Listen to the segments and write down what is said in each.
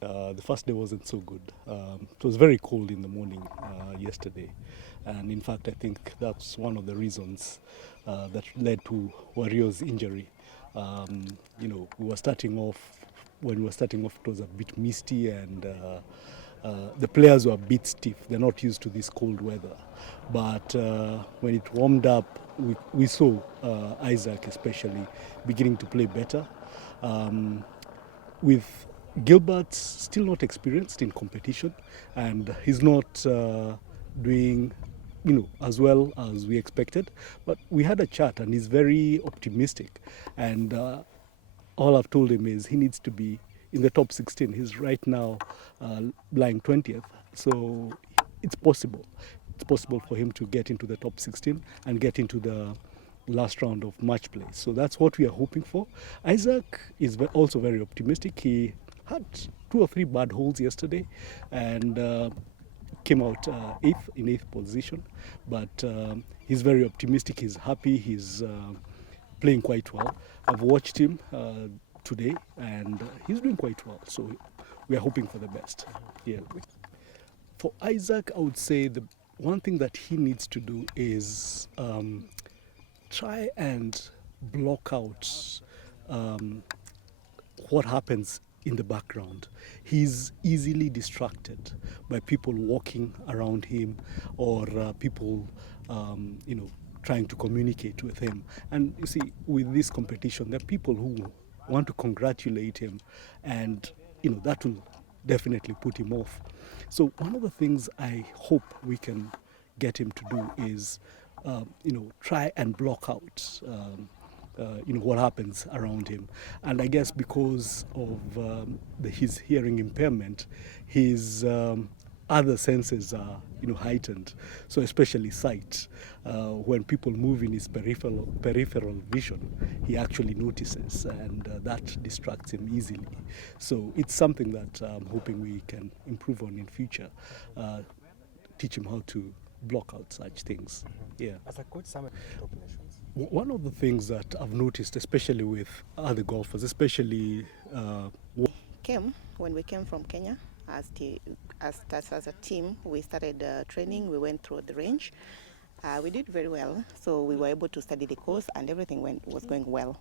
The first day wasn't so good. It was very cold in the morning yesterday, and in fact I think that's one of the reasons that led to Warrior's injury. We were starting off, when we were starting off it was a bit misty, and the players were a bit stiff. They're not used to this cold weather. But when it warmed up, we saw Isaac especially beginning to play better. With Gilbert still not experienced in competition, and he's not doing as well as we expected. But we had a chat, and he's very optimistic. And all I've told him is he needs to be in the top 16. He's right now lying 20th, so it's possible. It's possible for him to get into the top 16 and get into the last round of match play. So that's what we are hoping for. Isaac is also very optimistic. He had 2 or 3 bad holes yesterday and came out in 8th position. But he's very optimistic. He's happy. He's playing quite well. I've watched him today, and he's doing quite well. So we are hoping for the best. Yeah. For Isaac, I would say the one thing that he needs to do is try and block out what happens in the background. He's easily distracted by people walking around him or people, trying to communicate with him. And you see, with this competition, there are people who want to congratulate him, and that will definitely put him off. So one of the things I hope we can get him to do is try and block out what happens around him. And I guess because of his hearing impairment, his other senses are heightened. So especially sight. When people move in his peripheral vision, he actually notices, and that distracts him easily. So it's something that I'm hoping we can improve on in future. Teach him how to block out such things. Yeah. As a coach, some nations. One of the things that I've noticed, especially with other golfers, especially when we came from Kenya as a team, we started training. We went through the range. We did very well, so we were able to study the course, and everything was going well.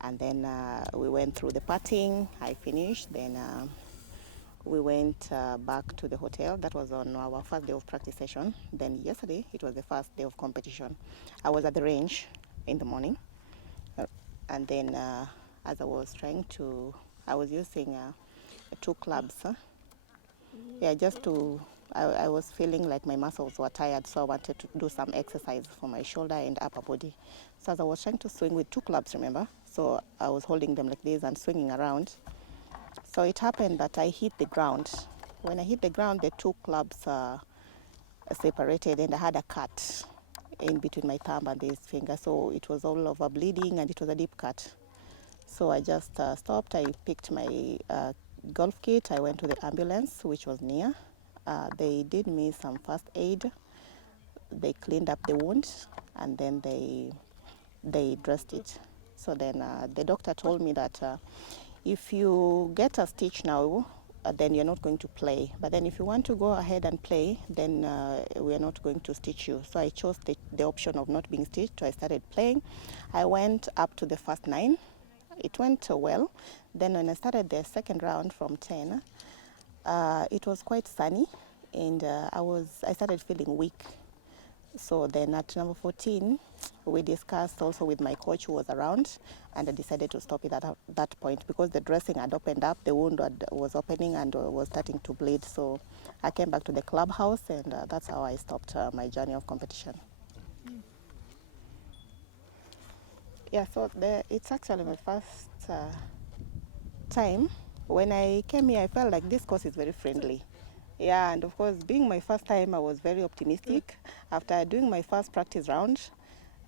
And then we went through the putting. I finished. Then we went back to the hotel. That was on our first day of practice session. Then yesterday, it was the first day of competition. I was at the range in the morning. And then as I was I was using 2 clubs. Yeah, I was feeling like my muscles were tired, so I wanted to do some exercise for my shoulder and upper body. So as I was trying to swing with 2 clubs, remember? So I was holding them like this and swinging around. So it happened that I hit the ground. When I hit the ground, the 2 clubs separated, and I had a cut in between my thumb and this finger. So it was all over bleeding, and it was a deep cut. So I just stopped. I picked my golf kit. I went to the ambulance, which was near. They did me some first aid. They cleaned up the wound, and then they dressed it. So then the doctor told me that if you get a stitch now, then you're not going to play. But then if you want to go ahead and play, then we are not going to stitch you. So I chose the option of not being stitched. So I started playing. I went up to the first 9. It went well. Then when I started the second round from 10, It was quite sunny, and I started feeling weak. So then at number 14, we discussed also with my coach who was around, and I decided to stop it at that point because the dressing had opened up, the wound was opening and was starting to bleed. So I came back to the clubhouse, and that's how I stopped my journey of competition. Yeah, so it's actually my first time. When I came here, I felt like this course is very friendly. Yeah, and of course, being my first time, I was very optimistic. After doing my first practice round,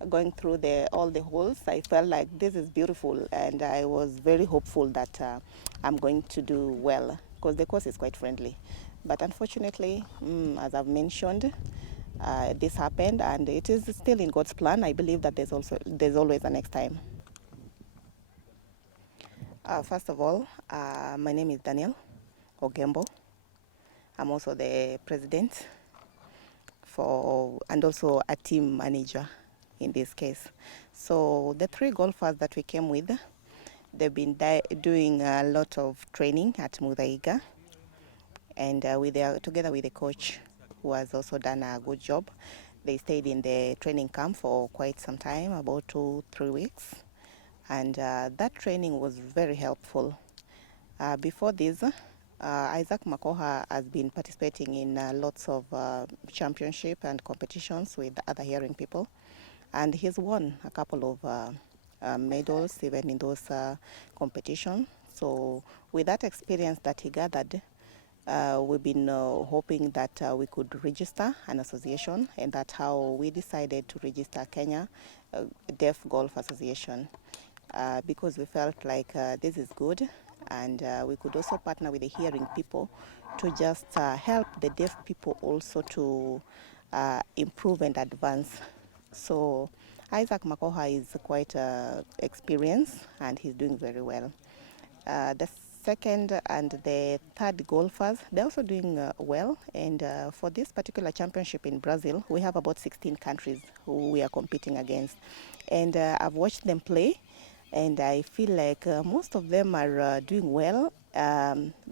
going through all the holes, I felt like this is beautiful, and I was very hopeful that I'm going to do well because the course is quite friendly. But unfortunately, as I've mentioned, this happened, and it is still in God's plan. I believe that there's always a next time. First of all, my name is Daniel Ogembo. I'm also the president and also a team manager in this case. So the 3 golfers that we came with, they've been doing a lot of training at Muthaiga, and together with the coach who has also done a good job. They stayed in the training camp for quite some time, about 2-3 weeks, and that training was very helpful. Before this, Isaac Makokha has been participating in lots of championship and competitions with other hearing people, and he's won a couple of medals even in those competitions. So with that experience that he gathered, we've been hoping that we could register an association, and that's how we decided to register Kenya Deaf Golf Association, because we felt like this is good, and we could also partner with the hearing people to just help the deaf people also to improve and advance. So Isaac Makokha is quite experienced, and he's doing very well. The second and the third golfers, they're also doing well. And for this particular championship in Brazil, we have about 16 countries who we are competing against. And I've watched them play, and I feel like most of them are doing well,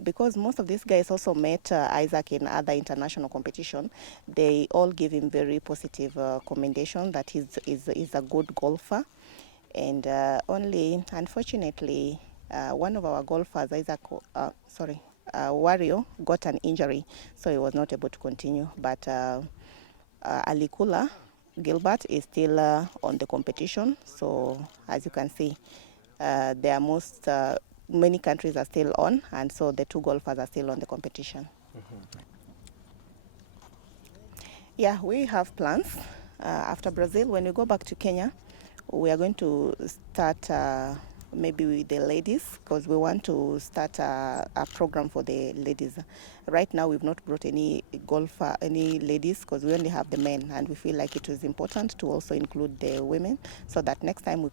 because most of these guys also met Isaac in other international competition. They all give him very positive commendation that he's a good golfer. And only, unfortunately, one of our golfers, Wario, got an injury, so he was not able to continue. But Alikula Gilbert is still on the competition. So as you can see, many countries are still on, and so the 2 golfers are still on the competition. Yeah, we have plans. After Brazil, when we go back to Kenya, we are going to start maybe with the ladies, because we want to start a program for the ladies. Right now, we've not brought any ladies, because we only have the men, and we feel like it is important to also include the women, so that next time we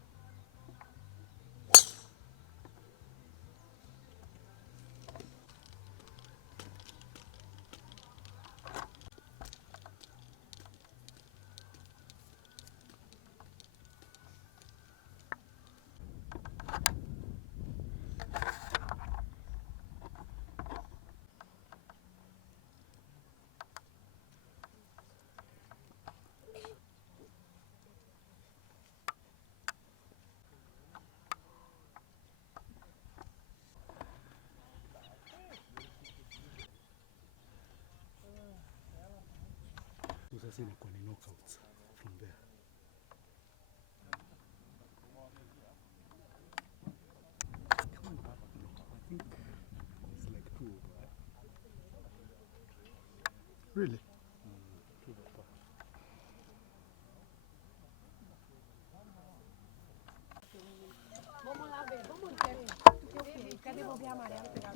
Sasa inakuwa ni knockouts from there. I think it's like 2 over. Really? 2 over. Vamos lá ver, vamos ver. Cadê o Biamarelo pegar